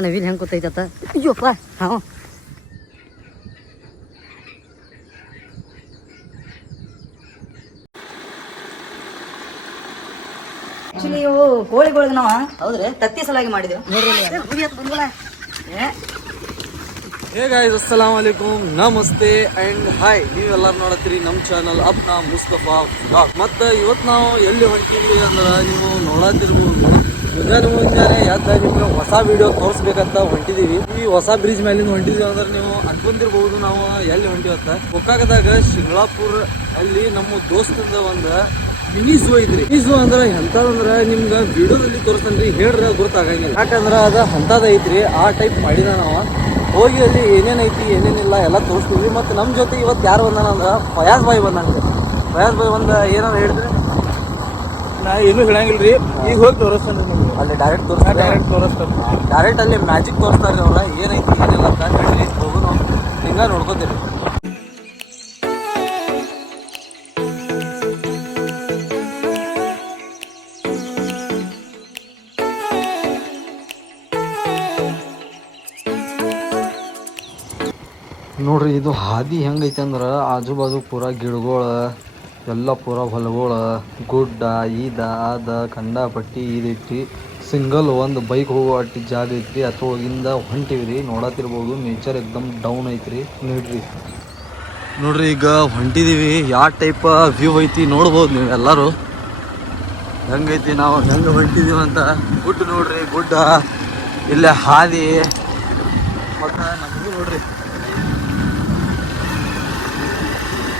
ನವೀನ್ ಹೆಂಗೆ ಕೂತೈತತ್ತ ಅಯ್ಯೋಪ್ಪ ಹಾಂ ಆಕ್ಚುಲಿ ಇವು ಕೋಳಿಗಳಿಗೆ ನಾವು ಹೌದ್ರಿ? ತತ್ತಿ ಸಲಾಗಿ ಮಾಡಿದೆವು. ನೋಡ್ರಿ ಹೇ ಗಾಯ್ಸ್ ಅಸ್ಸಲಾಂ ವಲೈಕುಮ್ ನಮಸ್ತೆ ಅಂಡ್ ಹಾಯ್ ನೀವೆಲ್ಲರೂ ನೋಡತ್ತೀರಿ ನಮ್ಮ ಚಾನಲ್ ಅಪ್ನಾ ಮುಸ್ತಫಾ ಮತ್ತ ಮತ್ತು ಇವತ್ತು ನಾವು ಎಲ್ಲಿ ಹೊಂಟಿದ್ವಿ ಅಂದ್ರೆ ನೀವು ನೋಡತ್ತಿರ್ಬೋದು ಮುಂಜಾನೆ ನಿಮ್ಗೆ ಹೊಸ ವಿಡಿಯೋ ತೋರಿಸ್ಬೇಕಂತ ಹೊಂಟಿದೀವಿ. ಈ ಹೊಸ ಬ್ರಿಡ್ಜ್ ಮೇಲಿಂದ ಹೊಂಟಿದೀವಿ ಅಂದ್ರೆ ನೀವು ಅನ್ಕೊಂಡಿರ್ಬಹುದು ನಾವು ಎಲ್ಲಿ ಹೊಂಟಿವತ್ತ ಒಕ್ಕಾಗದಾಗ ಶಿಂಗ್ಳಾಪುರ್ ಅಲ್ಲಿ ನಮ್ಮ ದೋಸ್ತದ ಒಂದು ಮಿನಿ ಝೂ ಐತ್ರಿ. ಮಿನಿ ಝೂ ಅಂದ್ರೆ ಎಂತದಂದ್ರ ನಿಮ್ಗ ವಿಡಿಯೋದಲ್ಲಿ ತೋರಿಸ್ತನ್ರಿ ಹೇಳ್ರ ಗೊತ್ತಾಗಂಗಿಲ್ಲ. ಯಾಕಂದ್ರ ಅದ ಹಂತದ ಐತ್ರಿ. ಆ ಟೈಪ್ ಮಾಡಿದ ನಾವು. ಹೋಗಿ ಅಲ್ಲಿ ಏನೇನೈತಿ ಏನೇನಿಲ್ಲ ಎಲ್ಲ ತೋರಿಸ್ತೀವಿ. ಮತ್ತೆ ನಮ್ಮ ಜೊತೆ ಇವತ್ತು ಯಾರು ಬಂದಾನ ಅಂದ್ರೆ? ಫಯಾಜ್ ಬಾಯ್ ಬಂದಾನ್ರಿ. ಫಯಾಜ್ ಬಾಯ್ ಬಂದ ಏನಾರ ಹೇಳಿದ್ರೆ? ನಾ ಏನು ರೀ ಈಗ ಹೋಗಿ ತೋರಿಸ್ತಾನೆ ನಿಮ್ಗೆ. ಅಲ್ಲಿ ಡೈರೆಕ್ಟ್ ತೋರಿಸ್ತಾರೆ? ಡೈರೆಕ್ಟ್ ತೋರಿಸ್ತಾನೆ. ಡೈರೆಕ್ಟ್ ಅಲ್ಲಿ ಮ್ಯಾಜಿಕ್ ತೋರಿಸ್ತಾರ್ರಿ ಅವ್ರ. ಏನೈತಿ ಏನಿಲ್ಲ ಅಂತ ಹೇಳಿ ಹೋಗು ನಾವು. ಹಿಂಗ ನೋಡ್ಕೋತೀರಿ. ನೋಡ್ರಿ ಇದು ಹಾದಿ ಹೆಂಗೈತೆ ಅಂದ್ರೆ ಆಜು ಬಾಜು ಪೂರ ಗಿಡಗಳ ಎಲ್ಲ ಪೂರ ಹೊಲಗಳು ಗುಡ್ಡ, ಈದ, ಆದ ಕಂಡಪಟ್ಟಿ ಇದೈತಿ ಸಿಂಗಲ್ ಒಂದು ಬೈಕ್ ಹೋಗೋ ಅಟ್ಟಿ ಜಾಗ ಐತ್ರಿ. ಅಥವಾ ಹೋಗಿಂದ ಹೊಂಟಿವಿ ರೀ ನೋಡತ್ತಿರ್ಬೋದು ನೇಚರ್ ಎಕ್ದಮ್ ಡೌನ್ ಐತ್ರಿ. ನೋಡ್ರಿ. ನೋಡ್ರಿ, ಈಗ ಹೊಂಟಿದೀವಿ. ಯಾವ ಟೈಪ್ ವ್ಯೂ ಐತಿ ನೋಡ್ಬೋದು ನೀವು ಎಲ್ಲರೂ. ಹೆಂಗೈತಿ ನಾವು? ಹೆಂಗೆ ಹೊಂಟಿದೀವಿ ಅಂತ. ಗುಡ್ ನೋಡ್ರಿ, ಗುಡ್ಡ. ಇಲ್ಲೇ ಹಾದಿ. ಮತ್ತು ನಮಗೂ ನೋಡ್ರಿ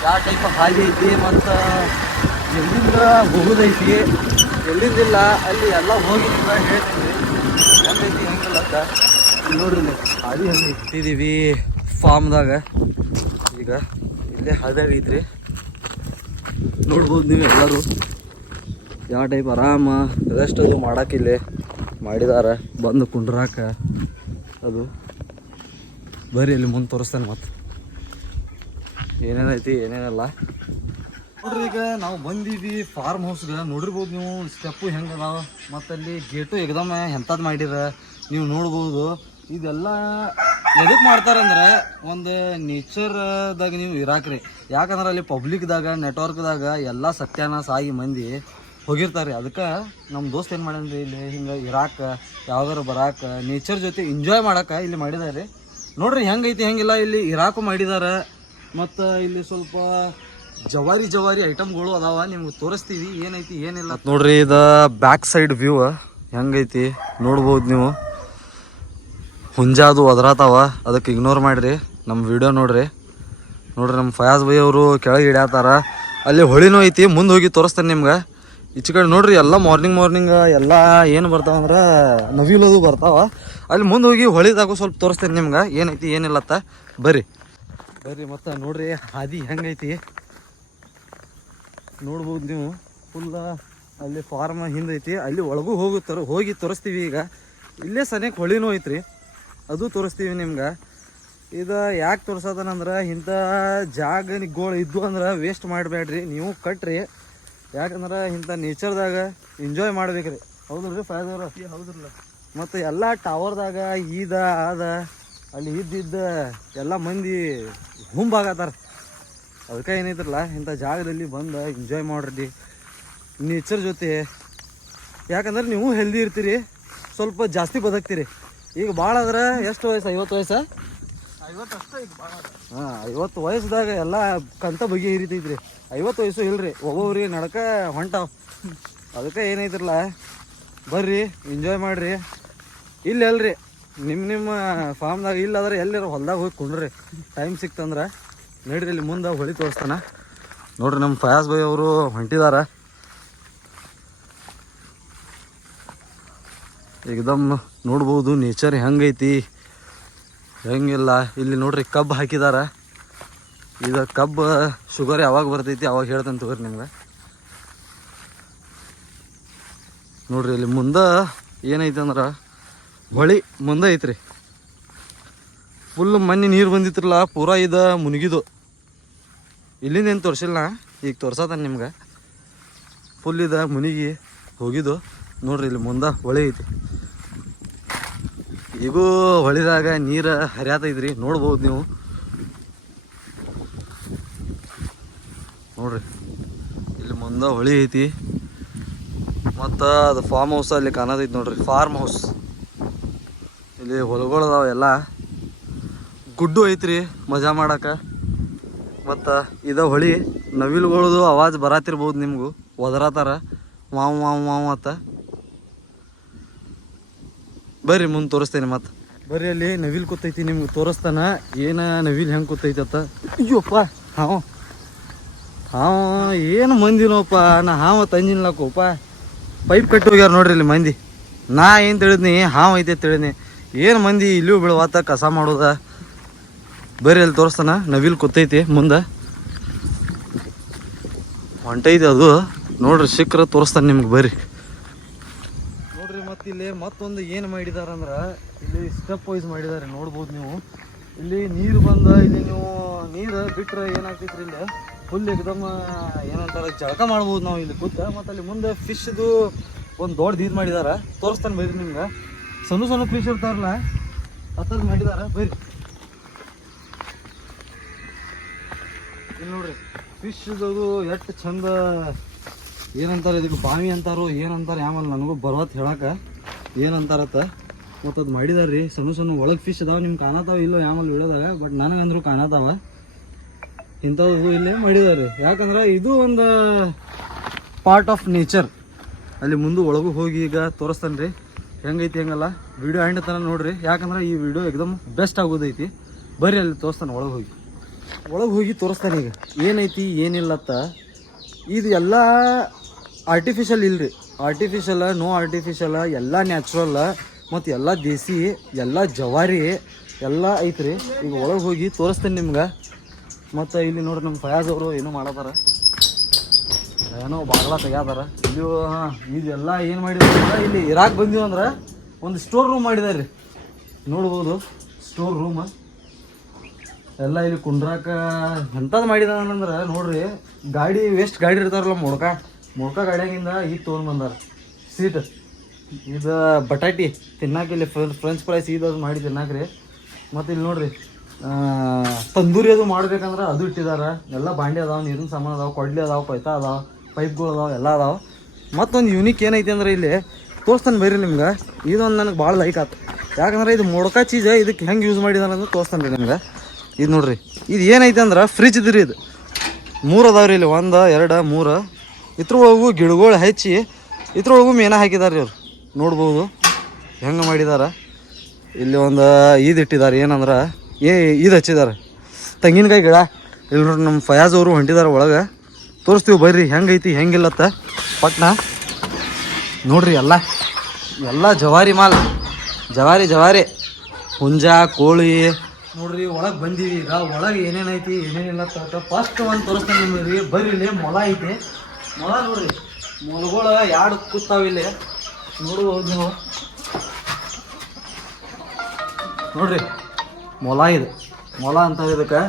ಯಾವ ಟೈಪ್ ಹಾದಿ ಐತಿ ಮತ್ತು ಎಲ್ಲಿಂದ ಹೋಗೋದೈತಿ? ಎಲ್ಲಿಂದಿಲ್ಲ, ಅಲ್ಲಿ ಎಲ್ಲ ಹೋಗಿ ಹೇಳ್ತೀನಿ. ಹೆಂಗಿಲ್ಲ ಅಂತ. ನೋಡ್ರಿ ಹಾದಿ ಹೆಂಗೆ ಇಟ್ಟಿದ್ದೀವಿ ಫಾರ್ಮ್ದಾಗ. ಈಗ ಇಲ್ಲೇ ಹಾದಿಯಾಗ ಐತ್ರಿ. ನೋಡ್ಬೋದು ನೀವು ಎಲ್ಲರೂ. ಯಾವ ಟೈಪ್ ಆರಾಮ? ರೆಸ್ಟ್ ಅದು ಮಾಡೋಕ್ಕಿಲ್ಲೇ ಮಾಡಿದಾರ. ಬಂದು ಕುಂಡ್ರಾಕ. ಅದು. ಬರ್ರಿ ಅಲ್ಲಿ ಮುಂದೆ ತೋರಿಸ್ತಾನೆ ಮತ್ತೆ ಏನೇನೈತಿ, ಏನೇನಲ್ಲ? ನೋಡ್ರಿ ಈಗ ನಾವು ಬಂದಿದ್ವಿ ಫಾರ್ಮ್ ಹೌಸ್ಗೆ ನೋಡಿರ್ಬೋದು ನೀವು ಸ್ಟೆಪ್ಪು ಹೆಂಗೆ ಅದಾವ ಅಲ್ಲಿ ಗೇಟು ಎಕ್ದಮ್ ಎಂಥದ್ದು ಮಾಡಿರ. ನೀವು ನೋಡ್ಬೋದು, ಇದೆಲ್ಲ ಎದಕ್ಕೆ ಮಾಡ್ತಾರಂದ್ರೆ ಒಂದು ನೇಚರ್ದಾಗ ನೀವು ಇರಾಕ್ರಿ. ಯಾಕಂದ್ರೆ ಅಲ್ಲಿ ಪಬ್ಲಿಕ್ದಾಗ ನೆಟ್ವರ್ಕ್ದಾಗ ಎಲ್ಲ ಸತ್ಯಾನ ಆಗಿ ಮಂದಿ ಹೋಗಿರ್ತಾರೆ. ಅದಕ್ಕೆ ನಮ್ಮ ದೋಸ್ತ್ ಏನು ಮಾಡ್ಯಾನ್ರಿ ಇಲ್ಲಿ, ಹಿಂಗೆ ಇರಾಕ, ಯಾವ್ದಾರು ಬರಾಕ ನೇಚರ್ ಜೊತೆ ಎಂಜಾಯ್ ಮಾಡಕ್ಕೆ ಇಲ್ಲಿ ಮಾಡಿದ್ದಾರೆ ನೋಡ್ರಿ ಹೆಂಗೈತಿ, ಹೆಂಗಿಲ್ಲ, ಇಲ್ಲಿ ಇರಾಕು ಮಾಡಿದಾರ. ಮತ್ತು ಇಲ್ಲಿ ಸ್ವಲ್ಪ ಜವಾರಿ ಜವಾರಿ ಐಟಮ್ಗಳು ಅದಾವ, ನಿಮ್ಗೆ ತೋರಿಸ್ತೀವಿ, ಏನೈತಿ, ಏನಿಲ್ಲ. ನೋಡ್ರಿ, ಇದು ಬ್ಯಾಕ್ ಸೈಡ್ ವ್ಯೂ ಹೆಂಗೈತಿ, ನೋಡ್ಬೋದು ನೀವು. ಹುಂಜಾದು ಒದರಾತಾವ ಅದಕ್ಕೆ ಇಗ್ನೋರ್ ಮಾಡಿರಿ ನಮ್ಮ ವಿಡಿಯೋ ನೋಡ್ರಿ. ನೋಡ್ರಿ ನಮ್ಮ ಫಯಾಜ್ ಬೈ ಅವರು ಕೆಳಗೆ ಹಿಡಿಯತ್ತಾರ ಅಲ್ಲಿ ಹೊಳಿನೂ ಐತಿ, ಮುಂದೆ ಹೋಗಿ ತೋರಿಸ್ತೇನೆ ನಿಮ್ಗೆ. ಈಚೆ ಕಡೆ ನೋಡ್ರಿ, ಎಲ್ಲ ಮಾರ್ನಿಂಗ್ ಮಾರ್ನಿಂಗ್ ಎಲ್ಲ ಏನು ಬರ್ತಾವ ಅಂದ್ರೆ ನವಿಲದು ಬರ್ತಾವ. ಅಲ್ಲಿ ಮುಂದೆ ಹೋಗಿ ಹೊಳಿದಾಗೂ ಸ್ವಲ್ಪ ತೋರಿಸ್ತೇನೆ ನಿಮ್ಗೆ, ಏನೈತಿ, ಏನಿಲ್ಲತ್ತ. ಬರ್ರಿ. ಬರ್ರಿ ಮತ್ತೆ ನೋಡ್ರಿ ಹಾದಿ ಹೆಂಗೈತಿ? ನೋಡ್ಬೋದು ನೀವು. ಫುಲ್ಲ ಅಲ್ಲಿ ಫಾರ್ಮ್ ಹಿಂದೈತಿ. ಅಲ್ಲಿ ಒಳಗೂ ಹೋಗಿ ತೋರ್ ಹೋಗಿ ತೋರಿಸ್ತೀವಿ ಈಗ. ಇಲ್ಲೇ ಸನಿಯಕ್ಕೆ ಹೊಳಿನೂ ಐತ್ರಿ. ಅದು ತೋರಿಸ್ತೀವಿ ನಿಮ್ಗೆ. ಇದು ಯಾಕೆ ತೋರ್ಸೋದನಂದ್ರೆ ಇಂಥ ಜಾಗಗಳು ಇದ್ದು ಅಂದ್ರೆ ವೇಸ್ಟ್ ಮಾಡಬೇಡ್ರಿ ನೀವು ಕಟ್ರಿ. ಯಾಕಂದ್ರೆ ಇಂಥ ನೇಚರ್ದಾಗ ಎಂಜಾಯ್ ಮಾಡ್ಬೇಕ್ರಿ. ಹೌದಲ್ರಿ ಫಾಯ್ದವ್ರ ಹೌದ್ರಲ್ಲ. ಮತ್ತು ಎಲ್ಲ ಟವರ್ದಾಗ ಈದ ಆದ ಅಲ್ಲಿ ಇದ್ದಿದ್ದ ಎಲ್ಲ ಮಂದಿ ಹುಂಬಾಗತ್ತಾರ ಅದಕ್ಕೆ ಏನೈತ್ರಲ್ಲ, ಇಂಥ ಜಾಗದಲ್ಲಿ ಬಂದು ಎಂಜಾಯ್ ಮಾಡ್ರಿ. ನೇಚರ್ ಜೊತೆ. ಯಾಕಂದ್ರೆ ನೀವು ಹೆಲ್ದಿ ಇರ್ತೀರಿ, ಸ್ವಲ್ಪ ಜಾಸ್ತಿ ಬದುಕ್ತೀರಿ. ಈಗ ಭಾಳ ಆದ್ರೆ ಎಷ್ಟು ವಯಸ್ಸು? ಐವತ್ತು ವಯಸ್ಸು? ಹಾಂ, ಐವತ್ತು ವಯಸ್ಸದಾಗ ಎಲ್ಲ ಕಂತ ಬಗೆ ಹಿರಿತೈತ್ರಿ. ಐವತ್ತು ವಯಸ್ಸು ಇಲ್ರಿ, ಒಬ್ಬೊಬ್ರಿಗೆ ನಡಕ ಹೊಂಟಾವ್. ಅದಕ್ಕೆ ಏನೈತ್ರಲ್ಲ, ಬರ್ರಿ ಎಂಜಾಯ್ ಮಾಡ್ರಿ. ಇಲ್ಲಿ ಅಲ್ರಿ ನಿಮ್ಮ ನಿಮ್ಮ ಫಾರ್ಮ್ದಾಗ ಇಲ್ಲಾದ್ರೆ ಎಲ್ಲಿರೋ ಹೊಲ್ದಾಗ ಹೋಗಿ ಕುಂಡ್ರಿ. ಟೈಮ್ ಸಿಕ್ತಂದ್ರೆ ನಡ್ರಿ ಇಲ್ಲಿ ಮುಂದೆ ಹೊಳಿ ತೋರಿಸ್ತಾನ. ನೋಡ್ರಿ ನಮ್ಮ ಫಯಾಸ್ ಬೈ ಅವರು ಹೊಂಟಿದಾರ. ಏಕದಮ್ ನೋಡ್ಬೋದು ನೇಚರ್ ಹೆಂಗೈತಿ, ಹೆಂಗಿಲ್ಲ. ಇಲ್ಲಿ ನೋಡ್ರಿ ಕಬ್ಬು ಹಾಕಿದಾರ. ಇದು ಕಬ್ಬು ಶುಗರ್ ಯಾವಾಗ ಬರ್ತೈತಿ ಅವಾಗ ಹೇಳ್ತೇನೆ ತಗೋರಿ ನಿಮ್ಗೆ. ನೋಡ್ರಿ ಇಲ್ಲಿ ಮುಂದೆ ಏನೈತೆ ಅಂದ್ರೆ ಹೊಳಿ ಮುಂದೆ ಐತ್ರಿ. ಫುಲ್ ಮಣ್ಣಿ ನೀರು ಬಂದಿತ್ರಲ್ಲ ಪೂರ ಇದು ಮುನುಗಿದು. ಇಲ್ಲಿಂದ ಏನು ತೋರಿಸಿಲ್ಲ ಈಗ ತೋರ್ಸತಾನೆ ನಿಮ್ಗೆ. ಫುಲ್ ಇದು ಮುನಿಗಿ ಹೋಗಿದ್ದು ನೋಡ್ರಿ ಇಲ್ಲಿ ಮುಂದೆ ಹೊಳೆ ಐತಿ ಈಗೂ ಹೊಳಿದಾಗ ನೀರು ಹರಿಯಾತೈತ್ರಿ ನೋಡ್ಬೋದು ನೀವು. ನೋಡ್ರಿ, ಇಲ್ಲಿ ಮುಂದೆ ಹೊಳಿ ಐತಿ. ಮತ್ತು ಅದು ಫಾರ್ಮ್ ಹೌಸ್ ಅಲ್ಲಿ ಕಾಣತೈತಿ ನೋಡ್ರಿ ಫಾರ್ಮ್ ಹೌಸ್ ಇಲ್ಲಿ ಹೊಲಗಳು ಅದಾವ ಎಲ್ಲ. ಗುಡ್ಡು ಐತ್ರಿ ಮಜಾ ಮಾಡಕ್ಕೆ ಮತ್ತು ಇದ ಹೊಳಿ ನವಿಲುಗಳದು ಆವಾಜ್ ಬರತಿರ್ಬೋದು ನಿಮಗೂ ಒದರಾತಾರ. ವಾವ್ ವಾವ್ ವಾವ್ ಅಂತ ಬರ್ರಿ ಮುಂದೆ ತೋರಿಸ್ತೇನೆ ಮತ್ತೆ. ಬರ್ರಿ ಅಲ್ಲಿ ನವಿಲ್ ಕೂತೈತಿ ನಿಮ್ಗೆ ತೋರಿಸ್ತಾನ. ಏನ ನವಿಲ್ ಹೆಂಗೆ ಕೂತೈತಿ ಅಂತ ಅಯ್ಯೋಪ್ಪ. ಹಾವ ಹಾವ ಏನು ಮಂದಿನೋಪ್ಪ ನಾ ಹಾವ ತಂಜಿನ್ಲಕ್ಕೋಪ್ಪ ಪೈಪ್ ಕಟ್ಟಿ ಹೋಗ್ಯಾರ ನೋಡ್ರಿ ಇಲ್ಲಿ ಮಂದಿ. ನಾ ಏನು ತಿಳಿದ್ನಿ? ಹಾವ ಐತೆ ತಿಳಿದ್ನಿ. ಏನು ಮಂದಿ ಇಲ್ಲೂ ಬಿಡವಾತ ಕಸ ಮಾಡೋದ. ಬರ್ರಿ ಅಲ್ಲಿ ತೋರಿಸ್ತಾನ? ನವಿಲ್ ಕೊತ್ತೈತಿ ಮುಂದೆ. ಹೊಂಟೈತಿ ಅದು. ನೋಡ್ರಿ ಸಿಕ್ಕ್ರ ತೋರಿಸ್ತಾನೆ ನಿಮ್ಗೆ ಬರ್ರಿ. ನೋಡ್ರಿ, ಮತ್ತೆ ಇಲ್ಲಿ ಮತ್ತೊಂದು ಏನು ಮಾಡಿದಾರ ಅಂದ್ರೆ ಇಲ್ಲಿ ಸ್ಟೆಪ್ ವೈಸ್ ಮಾಡಿದ್ದಾರೆ ನೋಡ್ಬೋದು ನೀವು. ಇಲ್ಲಿ ನೀರು ಬಂದ, ಇಲ್ಲಿ ನೀವು ನೀರು ಬಿಟ್ರ ಏನಾಗ್ತೈತ್ರಿ ಇಲ್ಲಿ? ಫುಲ್ ಎಕ್ದಮ್ ಏನಂತಾರೆ, ಜಳಕ ಮಾಡ್ಬೋದು ನಾವು ಇಲ್ಲಿ ಕೂತ. ಮತ್ತು ಅಲ್ಲಿ ಮುಂದೆ ಫಿಶ್ದು ಒಂದು ದೊಡ್ಡ ಇದು ಮಾಡಿದಾರ. ತೋರಿಸ್ತಾನೆ ಬೈದ್ರಿ ನಿಮ್ಗೆ. ಸಣ್ಣ ಸಣ್ಣ ಫಿಶ್ ಇರ್ತಾರಲ್ಲ ಹತ್ತದ್ ಮಾಡಿದಾರ? ಬರ್ರಿ ಇಲ್ಲಿ ನೋಡ್ರಿ ಫಿಶ್ ಅದು ಎಷ್ಟು ಚಂದ ಏನಂತಾರೆ, ಇದಕ್ಕೆ ಬಾವಿ ಅಂತಾರೋ, ಏನಂತಾರೆ, ಆಮೇಲೆ ನನಗೂ ಬರೋತ್ ಹೇಳಕ. ಏನಂತಾರತ್ತ? ಮತ್ತು ಅದು ಮಾಡಿದಾರ್ರಿ. ಸಣ್ಣ ಸಣ್ಣ ಒಳಗೆ ಫಿಶ್ ಅದಾವ, ನಿಮ್ಗೆ ಕಾಣತಾವ ಇಲ್ಲೋ ಆಮೇಲೆ ಬಿಡೋದಾಗ ಬಟ್ ನನಗಂದ್ರು ಕಾಣತಾವ ಇಂಥದ್ದು ಇಲ್ಲೇ ಮಾಡಿದಾರೆ ಯಾಕಂದ್ರೆ ಇದು ಒಂದು ಪಾರ್ಟ್ ಆಫ್ ನೇಚರ್ ಅಲ್ಲಿ ಮುಂದೆ ಒಳಗೂ ಹೋಗಿ ಈಗ ತೋರಿಸ್ತಾನೆ ರೀ ಹೆಂಗೈತಿ ಹೆಂಗಲ್ಲ? ವಿಡಿಯೋ ಆ್ಯಂಡ್ ತನ ನೋಡ್ರಿ. ಯಾಕಂದ್ರೆ ಈ ವಿಡಿಯೋ ಎಕ್ದಮ್ ಬೆಸ್ಟ್ ಆಗೋದೈತಿ. ಬರ್ರಿ ಅಲ್ಲಿ ತೋರಿಸ್ತಾನೆ ಒಳಗೆ ಹೋಗಿ. ಒಳಗೆ ಹೋಗಿ ತೋರಿಸ್ತಾನೆ ಈಗ. ಏನೈತಿ ಏನಿಲ್ಲತ್ತ? ಇದು ಎಲ್ಲ ಆರ್ಟಿಫಿಷಿಯಲ್ ಇಲ್ರಿ. ಆರ್ಟಿಫಿಷಿಯಲ್ ನೋ ಆರ್ಟಿಫಿಷಿಯಲ್ ಎಲ್ಲ ನ್ಯಾಚುರಲ್ ಮತ್ತು ಎಲ್ಲ ದೇಸಿ ಎಲ್ಲ ಜವಾರಿ ಎಲ್ಲ ಐತ್ರಿ. ಈಗ ಒಳಗೆ ಹೋಗಿ ತೋರಿಸ್ತೇನೆ ನಿಮ್ಗೆ. ಮತ್ತು ಇಲ್ಲಿ ನೋಡ್ರಿ ನಮ್ಮ ಫಯಾಜ್ ಅವರು ಏನೋ ಮಾಡತಾರ. ಏನೋ ಬಾಗ್ಲ ತೆಗ್ಯಾದಾರ. ಇಲ್ಲಿ ಹಾಂ, ಇದೆಲ್ಲ ಏನು ಮಾಡಿದ್ರೆ ಇಲ್ಲಿ ಇರಾಕ್ ಬಂದೀವಿ ಅಂದ್ರೆ ಒಂದು ಸ್ಟೋರ್ ರೂಮ್ ಮಾಡಿದಾರೆ. ರೀ ನೋಡ್ಬೋದು ಸ್ಟೋರ್ ರೂಮ್ ಎಲ್ಲ ಇಲ್ಲಿ ಕುಂಡ್ರಾಕ ಎಂಥದ್ದು ಮಾಡಿದಾನಂದ್ರೆ ನೋಡ್ರಿ, ಗಾಡಿ ವೇಸ್ಟ್ ಗಾಡಿ ಇರ್ತಾರಲ್ಲ ಮೊಡ್ಕ. ಮೊಡ್ಕ ಗಾಡಿಯಾಗಿಂದ ಈಗ ತೊಗೊಂಡು ಬಂದಾರ. ಸೀಟ್, ಇದು ಬಟಾಟಿ ತಿನ್ನಾಕ ಇಲ್ಲಿ ಫ್ರೆಂಚ್ ಫ್ರೈಸ್ ಇದು ಅದು ಮಾಡಿ ತಿನ್ನಾಕ್ರಿ. ಮತ್ತು ಇಲ್ಲಿ ನೋಡ್ರಿ ತಂದೂರಿ ಅದು ಮಾಡ್ಬೇಕಂದ್ರೆ ಅದು ಇಟ್ಟಿದಾರ. ಎಲ್ಲ ಬಾಂಡೆ ಅದಾವ, ನೀರಿನ ಸಾಮಾನು ಅದಾವ, ಕೊಡ್ಲಿ ಅದಾವ, ಪೈತಾ ಅದಾವ. ಪೈಪ್ಗಳು ಅದಾವ, ಎಲ್ಲ ಅದಾವ. ಮತ್ತೊಂದು ಯೂನಿಕ್ ಏನೈತಿ ಅಂದ್ರೆ ಇಲ್ಲಿ, ತೋರಿಸ್ತಾನೆ ಬರ್ರಿ ನಿಮ್ಗೆ. ಇದೊಂದು ನನಗೆ ಭಾಳ ಲೈಕ್ ಆಯ್ತು ಯಾಕಂದ್ರೆ ಇದು ಮೊಡಕ ಚೀಜ ಇದಕ್ಕೆ ಹೆಂಗೆ ಯೂಸ್ ಮಾಡಿದಾನ ತೋರಿಸ್ತಾನೆ ರೀ ನಿಮ್ಗೆ. ಇದು ನೋಡ್ರಿ, ಇದು ಏನೈತೆ ಅಂದ್ರೆ ಫ್ರಿಜ್ ಇದ್ರಿ ಇದು. ಮೂರು ಅದಾವ್ರಿ ಇಲ್ಲಿ, ಒಂದು, ಎರಡು, ಮೂರು. ಇದ್ರೊಳಗೂ ಗಿಡಗಳು ಹೆಚ್ಚಿ, ಇದ್ರೊಳಗೂ ಮೇನ ಹಾಕಿದಾರೆ ಇವ್ರು ನೋಡ್ಬೋದು, ಹೆಂಗೆ ಮಾಡಿದಾರ. ಇಲ್ಲಿ ಒಂದು ಇದು ಇಟ್ಟಿದ್ದಾರೆ ಏನಂದ್ರೆ, ಏ ಇದು ಹಚ್ಚಿದ್ದಾರೆ ತೆಂಗಿನಕಾಯಿ ಗಿಡ. ಇಲ್ಲಿ ನೋಡ್ರಿ ನಮ್ಮ ಫಯಾಜ್ ಅವರು ಹೊಂಟಿದ್ದಾರೆ ಒಳಗೆ. ತೋರಿಸ್ತೀವಿ ಬರ್ರಿ, ಹೆಂಗೈತಿ, ಹೆಂಗಿಲ್ಲತ್ತ? ಪಟ್ನ? ನೋಡ್ರಿ ಎಲ್ಲ ಎಲ್ಲ ಜವಾರಿ ಮಾಲ್. ಜವಾರಿ ಜವಾರಿ. ಹುಂಜ, ಕೋಳಿ. ನೋಡ್ರಿ, ಒಳಗೆ ಬಂದೀವಿ. ಈಗ ಒಳಗೆ ಏನೇನೈತಿ ಏನೇನಿಲ್ಲ ಫಸ್ಟ್ ಒಂದು ತೋರಿಸ್ತೀನಿ ನಿಮಗೆ. ಬರ್ರಿ ಮೊಲ ಐತಿ. ಮೊಲ ನೋಡ್ರಿ. ಮೊಲಗಳು ಎರಡು ಕೂತಾವ ಇಲ್ಲಿ? ನೋಡ್ಬೋದು ನೀವು. ನೋಡ್ರಿ, ಮೊಲ ಇದು. ಮೊಲ ಅಂತ ಇದಕ್ಕೆ.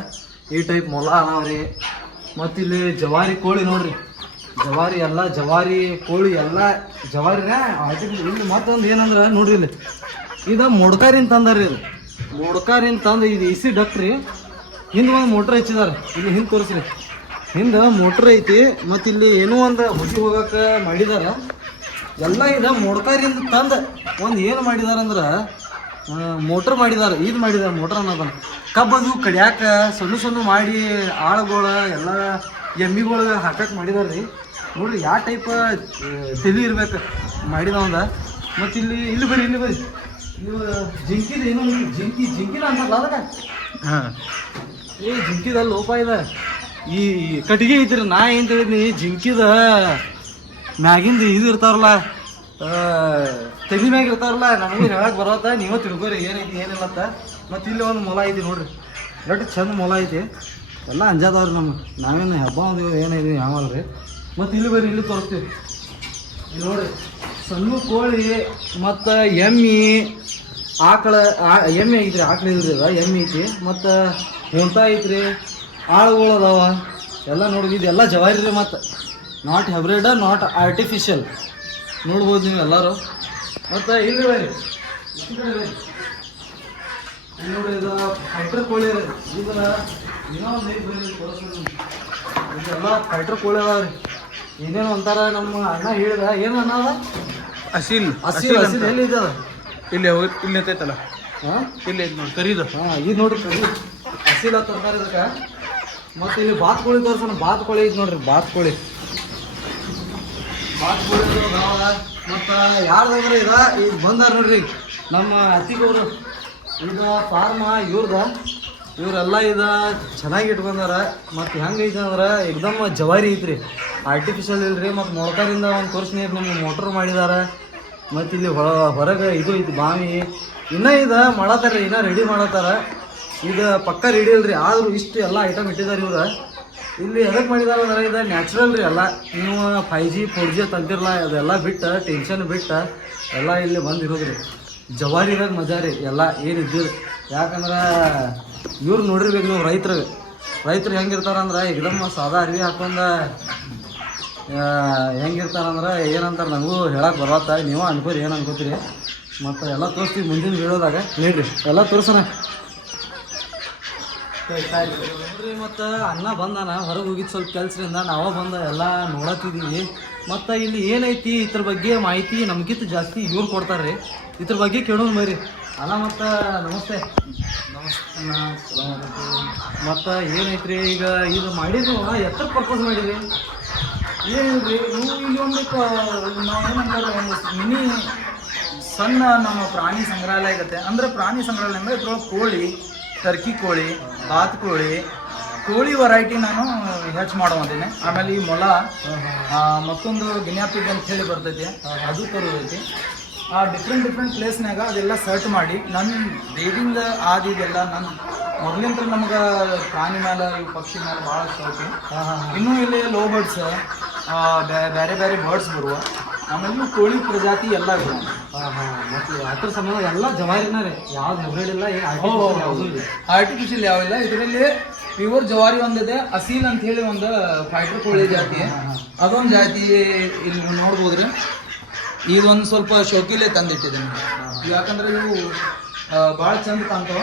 ಈ ಟೈಪ್ ಮೊಲ ಅದಾವ್ರಿ ಮತ್ತು ಇಲ್ಲಿ ಜವಾರಿ ಕೋಳಿ ನೋಡ್ರಿ. ಜವಾರಿ ಎಲ್ಲ ಜವಾರಿ ಕೋಳಿ ಎಲ್ಲ ಆರ್ಟಿಫಿಷಿಯಲ್ ಇಲ್ಲಿ ಮತ್ತೊಂದು ಏನಂದ್ರೆ ನೋಡ್ರಿ ಇಲ್ಲಿ. ಇದು ಮೊಡ್ಕಾರಿನ್ ತಂದಾರಿ ಇದು. ಮೊಡ್ಕಾರಿನ್ ತಂದು ಇದು ಇಸಿ ಡಕ್ಟ್ರಿ ಹಿಂದೆ ಒಂದು ಮೋಟ್ರ್ ಹಚ್ಚಿದಾರೆ. ಇಲ್ಲಿ ಹಿಂದೆ ತೋರಿಸ್ರಿ. ಹಿಂದೆ ಮೋಟ್ರ್ ಐತಿ ಮತ್ತು ಇಲ್ಲಿ ಏನೋ ಒಂದು ಹುಸಿ ಹೋಗಕ್ಕೆ ಮಾಡಿದಾರ. ಎಲ್ಲ ಇದು ಮೊಡ್ಕಾರಿಂದ ತಂದು. ಒಂದು ಏನು ಮಾಡಿದಾರೆ ಅಂದ್ರೆ ಮೋಟ್ರ್ ಮಾಡಿದಾರೆ ಇದು ಮಾಡಿದಾರೆ ಮೋಟ್ರ್ ಅನ್ನೋದನ್ನ. ಕಬ್ಬದು ಕಡಿಯಾಕ ಸಣ್ಣ ಸಣ್ಣ ಮಾಡಿ ಆಳುಗಳ ಎಲ್ಲ ಎಮ್ಮಿಗಳು ಹಾಕಕ್ಕೆ ಮಾಡಿದಾರೆ ರೀ. ನೋಡ್ರಿ ಯಾವ ಟೈಪ್ ತಲೆ ಇರ್ಬೇಕು ಮಾಡಿದವಂದ. ಮತ್ತು ಇಲ್ಲಿ ಇಲ್ಲಿ ಬರ್ರಿ ಇಲ್ಲಿ ಬರ್ರಿ. ನೀವು ಜಿಂಕಿದ ಏನೋ ಜಿಂಕಿ ಜಿಂಕಿನ ಅಂತಲ್ಲ ಅದಕ್ಕೆ? ಹಾಂ. ಏ ಜಿಂಕಿದ ಲೋಪ ಇದೆ. ಈ ಕಟ್ಟಿಗೆ ಐತ್ರಿ ನಾ ಏನು ತಿಳಿದ್ನಿ ಜಿಂಕಿದ ಮ್ಯಾಗಿಂದ ಇದು ಇರ್ತಾರಲ್ಲ ತಲಿ ಮ್ಯಾಗ ಇರ್ತಾರಲ್ಲ ನಮಗೂ ಹೇಳಕ್ ಬರೋತ್ತ ನೀವೇ ತಿಳ್ಕೊರಿ ಏನೈತಿ ಏನಿಲ್ಲತ್ತ ಮತ್ತೆ ಇಲ್ಲಿ ಒಂದು ಮೊಲ ಐತಿ ನೋಡ್ರಿ. ದೊಡ್ಡ ಚಂದ ಮೊಲ ಐತಿ. ಎಲ್ಲ ಅಂಜಾದವ್ರಿ ನಮ್ಗೆ. ನಾವೇನು ಹಬ್ಬ ಅಂದಿವಿ ಏನೈತಿ ರೀ ಮತ್ತೆ ಇಲ್ಲಿ ಬರ್ರಿ, ಇಲ್ಲಿ ತೋರಿಸ್ತೀವಿ. ಇಲ್ಲಿ ನೋಡ್ರಿ. ಸಣ್ಣ ಕೋಳಿ, ಮತ್ತು ಎಮ್ಮಿ, ಆಕಳ ಎಮ್ಮೆ ಐತ್ರಿ, ಆಕಳ ಇಲ್ರಿ ಅದ, ಎಮ್ಮೆ ಐತಿ. ಮತ್ತು ಹೆಂತ ಐತ್ರಿ, ಆಳುಗಳು ಅದಾವ. ಎಲ್ಲ ನೋಡಿ ಇದೆಲ್ಲ ಜವಾರಿ ರೀ ಮತ್ತು. Not hybrid, not artificial. ನೋಡ್ಬೋದು ನೀವು ಎಲ್ಲರೂ. ಮತ್ತು ಇಲ್ಲಿ ಬರ್ರಿ ನೋಡಿ. ಇದು ಇದು ಫೈಟರ್ ಕೋಳಿ ರೀ. ಇದು ಏನೋ ಒಂದು ತೋರಿಸ್ತೀನಿ ಇದೆಲ್ಲ ಫೈಟರ್ ಕೋಳಿ ಅದಾವ ರೀ. ಏನೇನು ಅಂತಾರ ನಮ್ಮ ಅಣ್ಣ ಹೇಳಿದ. ಏನು ಅನ್ನದ ಅಸೀಲ್ ಅಸೀಲ್ ಅಸೀಲ್ ಎಲ್ಲಿ ಇದೆ ಇಲ್ಲಿ ಹೋಗಿ ಇಲ್ಲಿ ನಿಂತೈತಲ್ಲ ಹಾಂ? ಇಲ್ಲಿ ಐತಿ ನೋಡಿ ಕರೀದು. ಹಾಂ ಇದು ನೋಡ್ರಿ ಕರಿ ಅಸೀಲ ತರ್ತಾರೆ ಇದಕ್ಕೆ. ಮತ್ತು ಇಲ್ಲಿ ಬಾತ್ ಕೋಳಿ ತೋರ್ಸೋಣ. ಬಾತ್ ಕೋಳಿ ಇದು ನೋಡ್ರಿ ಬಾತ್ ಕೋಳಿ. ಬಾತ್ ಕೋಳಿ ಮತ್ತು ಯಾರ್ದಂದ್ರೆ ಇದ ಈಗ ಬಂದಾರ ನೋಡ್ರಿ. ನಮ್ಮ ಅತ್ತಿಗೊಬ್ರು ಇದು ಫಾರ್ಮ ಇವ್ರದ. ಇವರೆಲ್ಲ ಇದ ಚೆನ್ನಾಗಿ ಇಟ್ಕೊಂಡಾರ. ಮತ್ತು ಹೆಂಗೈತೆ ಅಂದ್ರೆ ಎಕ್ದಮ್ ಜವಾರಿ ಐತ್ರಿ. ಆರ್ಟಿಫಿಷಿಯಲ್ ಇಲ್ರಿ, ಮತ್ತು ಮೊಳಕರಿಂದ ಒಂದು ತೋರ್ಸ್ ನೀರು ನಮ್ಗೆ ಮೋಟ್ರ್ ಮಾಡಿದಾರ. ಮತ್ತು ಇಲ್ಲಿ ಹೊರ, ಹೊರಗೆ ಇದು ಐತಿ ಬಾವಿ. ಇನ್ನೂ ಇದು ಮಾಡತ್ತಾರ ಇನ್ನೂ ರೆಡಿ ಮಾಡತ್ತಾರ. ಇದು ಪಕ್ಕ ರೆಡಿ ಇಲ್ರಿ. ಆದರೂ ಇಷ್ಟು ಎಲ್ಲ ಐಟಮ್ ಇಟ್ಟಿದ್ದಾರೆ ಇವ್ರು. ಇಲ್ಲಿ ಎದಕ್ಕೆ ಮಾಡಿದಾರ ಅಂದ್ರೆ ಇದು ನ್ಯಾಚುರಲ್ ರೀ ಎಲ್ಲ. ನೀವು ಫೈ ಜಿ ಫೋರ್ ಜಿ ತಂದಿರಲ್ಲ ಅದೆಲ್ಲ ಬಿಟ್ಟು ಟೆನ್ಷನ್ ಬಿಟ್ಟು ಎಲ್ಲ ಇಲ್ಲಿ ಬಂದಿರೋದ್ರಿ ಜವಾರಿದಾಗ ಮಜಾ ರೀ ಎಲ್ಲ ಏನಿದ್ದೀರಿ ಯಾಕಂದ್ರೆ ಇವ್ರು ನೋಡಿರ್ಬೇಕು ನೀವು ರೈತರು. ರೈತರು ಹೆಂಗಿರ್ತಾರಂದ್ರೆ ಅಂದ್ರೆ ಎಕ್ದಮ್ ಸಾದಾ ಅರಿವಿ ಹಾಕೊಂಡ ಹೆಂಗಿರ್ತಾರಂದ್ರೆ ಏನಂತಾರೆ ನನಗೂ ಹೇಳಕ್ಕೆ ಬರತ್ತ. ನೀವು ಅನ್ಕೋರಿ ಏನು ಅನ್ಕೋತೀರಿ. ಮತ್ತು ಎಲ್ಲ ತೋರಿಸ್ತೀವಿ ಮುಂದಿನ ಬೀಳೋದಾಗ ನೀಡ್ರಿ. ಎಲ್ಲ ತೋರ್ಸೋಣ. ನೋಡ್ರಿ ಮತ್ತು ಅಣ್ಣ ಬಂದಾನ ಹೊರಗೆ ಹೋಗಿದ್ ಸ್ವಲ್ಪ ಕೆಲ್ಸದಿಂದ ನಾವ ಬಂದ ಎಲ್ಲ ನೋಡತ್ತಿದ್ದೀವಿ ಮತ್ತು ಇಲ್ಲಿ ಏನೈತಿ ಇದ್ರ ಬಗ್ಗೆ ಮಾಹಿತಿ ನಮಗಿಂತ ಜಾಸ್ತಿ ಇವ್ರು ಕೊಡ್ತಾರ್ರಿ. ಇದ್ರ ಬಗ್ಗೆ ಕೇಳೋಣ ಮರಿ ಅಲ್ಲ ಮತ್ತು ನಮಸ್ತೆ. ಮತ್ತು ಏನೈತ್ರಿ ಈಗ ಇದು ಮಾಡಿದ್ರು ಎತ್ತರ ಪರ್ಪಸ್ ಮಾಡಿರಿ ಏನಿಲ್ರಿ ನೀವು ಇಲ್ಲಿ ಒಂದು ನಾವೇನಂತಾರೆ ನಾವು ಏನಂತಾರೆ ಒಂದು ಮಿನಿ ಸಣ್ಣ ನಮ್ಮ ಪ್ರಾಣಿ ಸಂಗ್ರಹಾಲಯ ಆಗತ್ತೆ. ಅಂದ್ರೆ ಪ್ರಾಣಿ ಸಂಗ್ರಹಾಲಯ ಅಂದ್ರೆ ಇದ್ರೊಳಗೆ ಕೋಳಿ ಟರ್ಕಿ ಕೋಳಿ ಬಾತ್ ಕೋಳಿ ಕೋಳಿ ವೆರೈಟಿ ನಾನು ಹೆಚ್ಚು ಮಾಡುವಂತೀನಿ ಆಮೇಲೆ ಈ ಮೊಲ ಮತ್ತೊಂದು ಗಿನ್ಯಾಪಿಗ್ ಅಂತ ಹೇಳಿ ಬರ್ತೈತಿ ಅದು ತರೋದೈತಿ ಆ ಡಿಫ್ರೆಂಟ್ ಡಿಫ್ರೆಂಟ್ ಪ್ಲೇಸ್ನಾಗ ಅದೆಲ್ಲ ಸರ್ಚ್ ಮಾಡಿ ನನ್ನ ದೇವಿಂದ ಆದಿದೆಲ್ಲ ನನ್ನ ಮೊದಲಿಂದ ನಮ್ಗೆ ಪ್ರಾಣಿ ಮೇಲೆ ಈ ಪಕ್ಷಿ ಮೇಲೆ ಭಾಳ ಶೌಕಿ ಇನ್ನೂ ಇಲ್ಲಿ ಲೋ ಬರ್ಡ್ಸ್ ಬೇರೆ ಬೇರೆ ಬರ್ಡ್ಸ್ ಬರುವ. ಆಮೇಲೆ ಕೋಳಿ ಪ್ರಜಾತಿ ಎಲ್ಲ ಮತ್ತು ಅದ್ರ ಸಂಬಂಧ ಎಲ್ಲ ಜವಾರಿನ ರೀ ಯಾವ್ದು ಹೈಬ್ರಿಡ್ ಇಲ್ಲ. ಆರ್ಟಿಫಿಷಿಯಲ್ ಯಾವಿಲ್ಲ ಇದರಲ್ಲಿ ಪ್ಯೂರ್ ಜವಾರಿ ಒಂದಿದೆ. ಅಸೀಲ್ ಅಂತ ಹೇಳಿ ಒಂದು ಫೈಟರ್ ಕೋಳಿ ಜಾತಿ. ಅದೊಂದು ಜಾತಿ ಇಲ್ಲಿ ನೋಡ್ಬೋದ್ರಿ. ಈಗ ಒಂದು ಸ್ವಲ್ಪ ಶೋಕಿಲೆ ತಂದಿಟ್ಟಿದ್ದೀನಿ ಯಾಕಂದ್ರೆ ಇವು ಭಾಳ ಚಂದ ಕಾಣ್ತಾವ.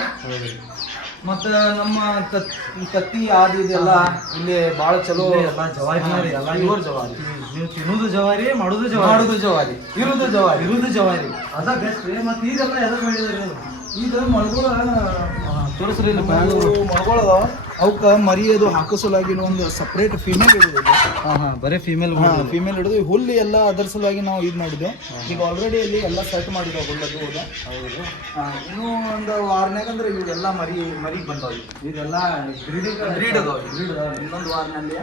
ಮತ್ತು ನಮ್ಮ ಕತ್ತಿ ತತ್ತಿ ಆದಿ ಇದೆಲ್ಲ ಇಲ್ಲಿ ಬಹಳ ಚಲೋ ಎಲ್ಲ ಜವಾರಿ ಎಲ್ಲ ಪ್ಯೂರ್ ಜವಾರಿ. ನೀವು ತಿನ್ನೋದು ಜವಾರಿ ಮಾಡೋದು ಜವಾರಿ. ಮಾಡೋದು ಜವಾರಿ ಇರುದು ಜವಾರಿ. ಇರೋದು ಜವಾರಿ. ಅದ ಬೆಸ್ಟ್ ರೀ. ಮತ್ತು ಈಗೆಲ್ಲ ಎದಕ್ಕೆ ಮಾಡಿದ್ರಿ ಈಗ ಮಳಗೋಳ ತೋರಿಸ್ರಿ ಮಳಗೋಳ ಮಳಗಳ ಅವಕ್ಕ ಮರಿ ಅದು ಹಾಕಿಸಲಾಗಿ ಒಂದು ಸಪ್ರೇಟ್ ಫಿಮೇಲ್ ಇಡುದಿಲ್ಲ ಹಾಂ ಹಾಂ ಬರೀ ಫೀಮೇಲ್ ಫಿಮೇಲ್ ಹಿಡಿದು ಹುಲ್ಲು ಎಲ್ಲ ಅದರ ಸಲುವಾಗಿ ನಾವು ಇದು ಮಾಡಿದ್ವಿ ಈಗ ಆಲ್ರೆಡಿ ಅಲ್ಲಿ ಎಲ್ಲ ಸೆಟ್ ಮಾಡಿದ್ವಿ ಹುಲ್ಲದು ಹೋದ. ಇನ್ನೂ ಒಂದು ವಾರನಾಗ ಅಂದ್ರೆ ಇವೆಲ್ಲ ಮರಿ ಮರಿ ಬಂದವು ಇದೆಲ್ಲ ಬ್ರೀಡಿಂಗ್ ಬ್ರೀಡ್ ಅದಾವ ಇನ್ನೊಂದು ವಾರನಲ್ಲಿ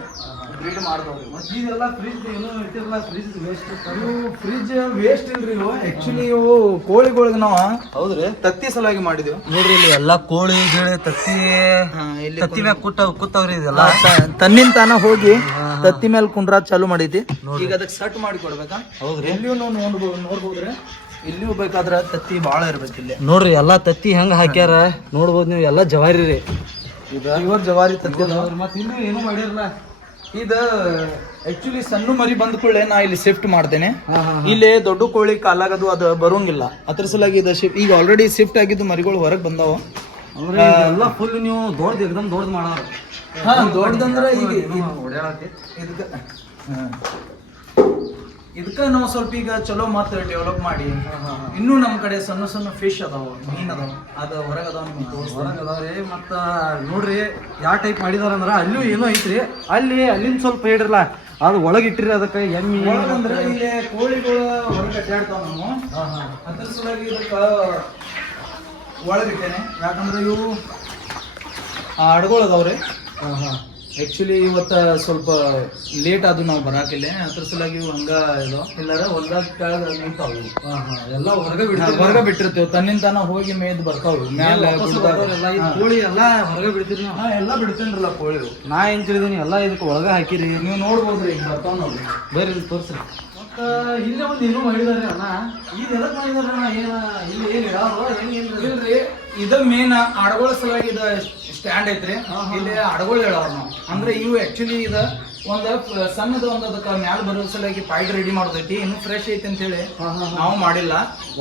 ಬ್ರೀಡ್ ಮಾಡ್ದವ್ರಿ. ಮತ್ತೆ ಇದೆಲ್ಲ ಫ್ರಿಜ್ ಏನು ಇಟ್ಟಿರಲ್ಲ ಫ್ರಿಜ್ ವೇಸ್ಟ್ ಇವು ಫ್ರಿಜ್ ವೇಸ್ಟ್ ಇಲ್ರಿ ಇವು. ಆಕ್ಚುಲಿ ಇವು ಕೋಳಿಗಳಿಗೆ ನಾವು ಹೌದ್ರಿ? ತತ್ತಿ ಸಲುವಾಗಿ ಮಾಡಿದ್ವಿ. ನೋಡ್ರಿ ಇಲ್ಲಿ ಎಲ್ಲ ಕೋಳಿ ಗಿಳಿ ತತ್ತಿ ಇಲ್ಲಿ ತತ್ತಿ ಮ್ಯಾಗ ಕೂತ ಕೂತಾವ್ರಿ ಇದೆಲ್ಲ ತನ್ನಿಂದ ತಾನ ಹೋಗಿ ತತ್ತಿ ಮೇಲೆ ಕುಂಡ್ರ ಚಾಲು ಮಾಡೈತಿ ಈಗ ಅದಕ್ಕೆ ಸಟ್ ಮಾಡಿ ಕೊಡ್ಬೇಕಾ? ಹೌದ್ರಿ. ನೋಡ್ಬೋದು ನೋಡ್ಬೋದ್ರಿ ಇಲ್ಲಿಯೂ ಬೇಕಾದ್ರೆ ತತ್ತಿ ಬಾಳ ಇರ್ಬೇಕು ಇಲ್ಲಿ. ನೋಡ್ರಿ ಎಲ್ಲಾ ತತ್ತಿ ಹೆಂಗ ಹಾಕ್ಯಾರ? ನೋಡ್ಬೋದು ನೀವು ಎಲ್ಲಾ ಜವಾರಿ ರೀ. ಇವ್ರ ಜವಾರಿ ತತ್ತಿ. ಮತ್ತೆ ಇನ್ನೂ ಏನೂ ಮಾಡಿರಲ್ಲ. ಇದು ಆಕ್ಚುಲಿ ಸಣ್ಣ ಮರಿ ಬಂದ ಕೂಡಲೇ ನಾ ಇಲ್ಲಿ ಶಿಫ್ಟ್ ಮಾಡ್ತೇನೆ. ಇಲ್ಲಿ ದೊಡ್ಡ ಕೋಳಿ ಕಾಲಾಗದು ಅದು ಬರೋಂಗಿಲ್ಲ. ಅದ್ರ ಸಲಾಗಿ ಇದು ಶಿಫ್ಟ್ ಈಗ ಆಲ್ರೆಡಿ ಶಿಫ್ಟ್ ಆಗಿದ್ದು ಮರಿಗಳು ಹೊರಗೆ ಬಂದಾವ. ಅಂದ್ರೆ ಎಲ್ಲ ಫುಲ್ ನೀವು ದೊಡ್ಡದು ಎಕ್ದಮ್ ದೊಡ್ಡದು ಮಾಡೋರು ಹಾ ದೊಡ್ಡದಂದ್ರೆ ಈಗ ಇದಕ್ಕೆ ಇದಕ್ಕೆ ನಾವು ಸ್ವಲ್ಪ ಈಗ ಚಲೋ ಮಾತ್ರ ಡೆವಲಪ್ ಮಾಡಿ. ಇನ್ನೂ ನಮ್ಮ ಕಡೆ ಸಣ್ಣ ಸಣ್ಣ ಫಿಶ್ ಅದಾವ ಮೀನ್ ಅದಾವ. ಅದು ಹೊರಗೆ ಅದಾವ ನಿಮ್ಗೆ ಹೊರಗೆ ಅದಾವ್ರಿ ಮತ್ತು ನೋಡ್ರಿ ಯಾವ ಟೈಪ್ ಮಾಡಿದಾರ ಅಂದ್ರೆ ಅಲ್ಲೂ ಏನೋ ಐತ್ರಿ. ಅಲ್ಲಿ ಅಲ್ಲಿಂದ ಸ್ವಲ್ಪ ಹೇಳಿರಲ್ಲ ಅದು ಒಳಗೆ ಇಟ್ಟಿರಿ ಅದಕ್ಕೆ ಎಮ್ಮಿ ಅಂದ್ರೆ ಇಲ್ಲಿ ಕೋಳಿಗಳು ಹೊರಗೆ ಅಡ್ಡಾಡ್ತಾವ ನಾವು. ಅದ್ರ ಸಲುವಾಗಿ ಇದಕ್ಕೆ ಒಳಗಿಟ್ಟೇನೆ. ಯಾಕಂದ್ರೆ ಇವು ಅಡ್ಗಳು ಅದಾವ್ರಿ. ಹಾಂ ಹಾಂ. ಆ್ಯಕ್ಚುಲಿ ಇವತ್ತ ಸ್ವಲ್ಪ ಲೇಟ್ ಆದು ನಾವು ಬರಾಕಿಲ್ಲ ಅದ್ರ ಸಲುವಾಗಿ ಇವು ಹಂಗ ಇದು. ಇಲ್ಲಾರ ಹೊಲ್ದಾಗ ಕೆಳಗೆ ನಿಂತಾವು. ಹಾಂ ಹಾಂ. ಎಲ್ಲ ಹೊರಗೆ ಬಿಡ್ತೀರಿ ಹೊರಗೆ ಬಿಟ್ಟಿರ್ತೇವೆ. ತನ್ನಿಂದ ತಾನ ಹೋಗಿ ಮೇದ್ ಬರ್ತಾವು ಮ್ಯಾಲ ಕೋಳಿ ಎಲ್ಲ ಹೊರಗೆ ಬಿಡ್ತೀರಿ ನಾವು. ಹಾ ಎಲ್ಲ ಬಿಡ್ತೇನ್ರಲ್ಲ ಕೋಳಿ ನಾ ಏನ್ ತಿಳಿದೀನಿ? ಎಲ್ಲ ಇದಕ್ಕೆ ಒಳಗೆ ಹಾಕಿರಿ. ನೀವು ನೋಡ್ಬೋದ್ರಿ ಬರ್ತಾವ ನೋಡ್ರಿ. ಬರ್ರಿ ತೋರಿಸ್ರಿ ತೋರ್ಸ್ರಿ. ಮತ್ತು ಇಲ್ಲೇ ಒಂದು ಏನೋ ಮಾಡಿದಾರೆ ಅಣ್ಣ. ಇದು ಎದಕ್ಕೆ ಮಾಡಿದಾರೆ ಅಣ್ಣ. ಏನು ಇಲ್ಲಿ ಏನು ಯಾವ ಹೆಂಗೆ ಏನು ಇಲ್ರಿ ಇದು ಮೇನ್ ಅಡಗೋಳ ಸಲುವಾಗಿ ಇದ ಸ್ಟ್ಯಾಂಡ್ ಐತ್ರಿ. ಇಲ್ಲಿ ಆಡಗಳು ಹೇಳೋರು ನಾವು. ಅಂದ್ರೆ ಇವು ಆಕ್ಚುಲಿ ಇದ ಒಂದು ಸಣ್ಣದ ಒಂದ್ ಅದಕ್ಕ ಮ್ಯಾಲ ಬರೋ ಸಲುವಾಗಿ ಪಾಯಿಂಟ್ ರೆಡಿ ಮಾಡೋದೈತಿ. ಇನ್ನು ಫ್ರೆಶ್ ಐತಿ ಅಂತ ಹೇಳಿ ನಾವು ಮಾಡಿಲ್ಲ.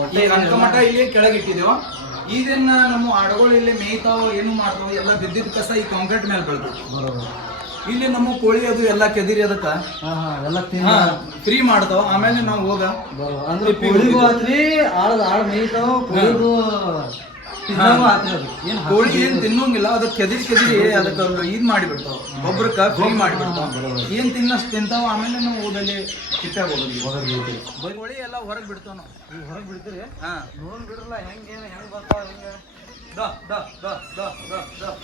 ಅಂತ ಅನ್ಕ ಮಠ ಇಲ್ಲಿ ಕೆಳಗೆ ಇಟ್ಟಿದೇವ. ಇದನ್ನ ನಮ್ಮ ಆಡುಗಳು ಇಲ್ಲಿ ಮೇಯ್ತಾವ ಏನು ಮಾಡ್ತಾವ ಎಲ್ಲ ಬಿದ್ದಿದ್ದ ಕಸ ಈ ಕಾಂಕ್ರೀಟ್ ಮೇಲೆ ಬೆಳ್ಬೇಕು ಇಲ್ಲಿ ನಮ್ಮ ಕೋಳಿ ಅದು ಎಲ್ಲ ಕೆದಿರಿ ಅದಕ್ಕ. ಹಾ ಹಾ ಎಲ್ಲ ತಿನ್ನ ಫ್ರೀ ಮಾಡ್ತಾವ. ಆಮೇಲೆ ನಾವು ಹೋಗ ಅಂದ್ರೆ ಕೋಳಿಗೂ ಆತ್ರಿ ಆಳದ ಆಳ ಮೇಯ್ತಾವ ಕೋಳಿಗೂ ಕೋಳಿ ಏನ್ ತಿನ್ನೋಂಗಿಲ್ಲ ಅದಕ್ಕೆ ಕೆದಿರಿ ಕೆದಿರಿ ಅದಕ್ಕೆ ಇದ್ ಮಾಡಿಬಿಡ್ತಾವ. ಗೊಬ್ಬರಕ್ಕ ಫ್ರೀ ಮಾಡಿಬಿಡ್ತಾವ. ಏನ್ ತಿನ್ನಷ್ಟು ತಿಂತಾವ ಆಮೇಲೆ ನಾವು ಊರಲ್ಲಿ ಕಿತ್ತಾಗ ಹೋಗೋದು. ಕೋಳಿ ಎಲ್ಲ ಹೊರಗೆ ಬಿಡ್ತಾವ ನಾವು. ಹೊರಗೆ ಬಿಡ್ತೀರಿ? ಹಾ. ನೋನ್ ಬಿಡ್ರಲ್ಲ ಹೆಂಗೇನು ಹೆಂಗ್ ಬರ್ತಾವ ಹೆಂಗ? ದ ದ ದ ದ ದ ದ.